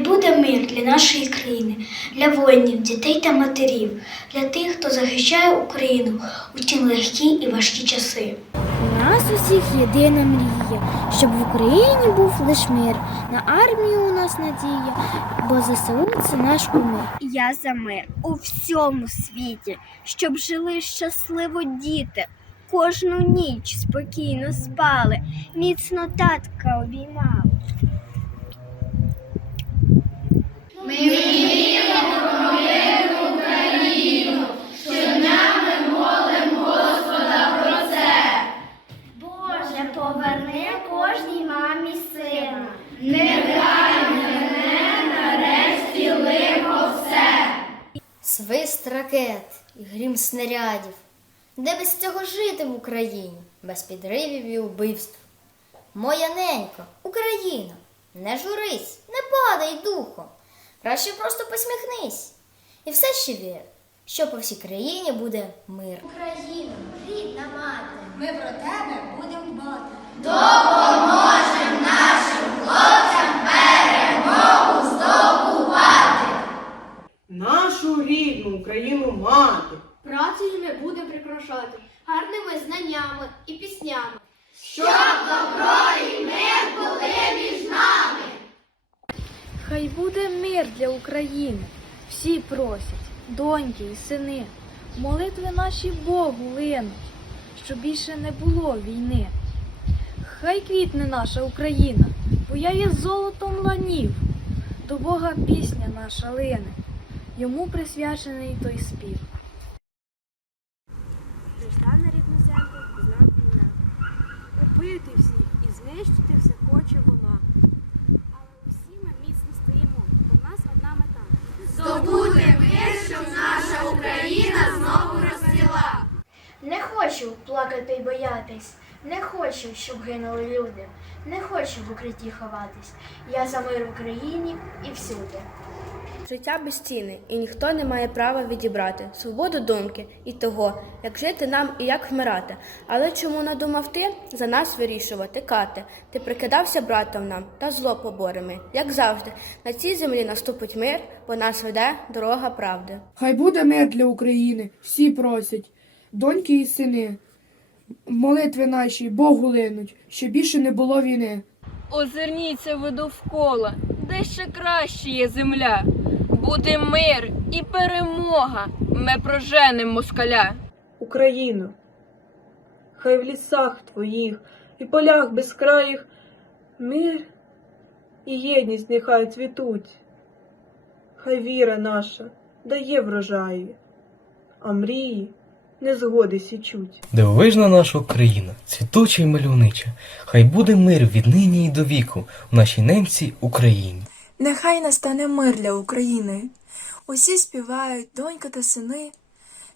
для нашої країни, для воїнів, дітей та матерів, для тих, хто захищає Україну у ті легкі і важкі часи. У нас усіх єдина мрія, щоб в Україні був лиш мир. На армію у нас надія, бо ЗСУ це наш кумир. Я за мир у всьому світі, щоб жили щасливо діти. Кожну ніч спокійно спали, міцно татка обіймали. Свист ракет і грім снарядів. Де без цього жити в Україні, без підривів і убивств? Моя ненька, Україна, не журись, не падай духом. Краще просто посміхнись. І все ще вір, що по всій країні буде мир. Україна, рідна мати. Ми про тебе будемо дбати. нашу рідну Україну мати. Працею ми будемо прикрашати гарними знаннями і піснями. Хай буде мир для України. Всі просять, доньки і сини, молитви наші Богу линуть, щоб більше не було війни. Хай квітне наша Україна, буяє золотом ланів, до Бога пісня наша лине, йому присвячений той спів. Прийшла на рідну землю війна. Убити всіх і знищити все хоче вона. Але усі ми міцно стоїмо, бо в нас одна мета. Не хочу плакати й боятись, не хочу, щоб гинули люди, не хочу в укритті ховатись. Я за мир в Україні і всюди. Життя безцінне, і ніхто не має права відібрати свободу думки і того, як жити нам і як вмирати. Але чому надумав ти за нас вирішувати, кати? Ти прикидався братом нам та зло побореми. Як завжди, на цій землі наступить мир, бо нас веде дорога правди. Хай буде мир для України, всі просять, доньки і сини. Молитви наші Богу линуть, щоб більше не було війни. Озирніться ви довкола, де ще краще є земля. Буде мир і перемога. Ми проженемо москаля. Україно, хай в лісах твоїх і полях безкраїх мир і єдність нехай цвітуть. Хай віра наша дає врожаї, а мрії незгоди січуть. Дивовижна наша Україна, цвітуча й мальовнича, хай буде мир віднині й до віку в нашій ненці Україні. Нехай настане мир для України. Усі співають, донька та сини.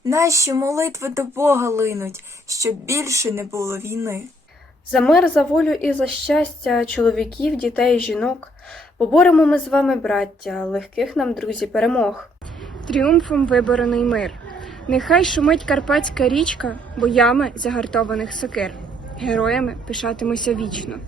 Наші молитви до Бога линуть, щоб більше не було війни. За мир, за волю і за щастя чоловіків, дітей, жінок. Поборемо ми з вами, браття, легких нам, друзі, перемог. Тріумфом виборений мир. Нехай шумить карпатська річка боями загартованих сокир. Героями пишатимуся вічно.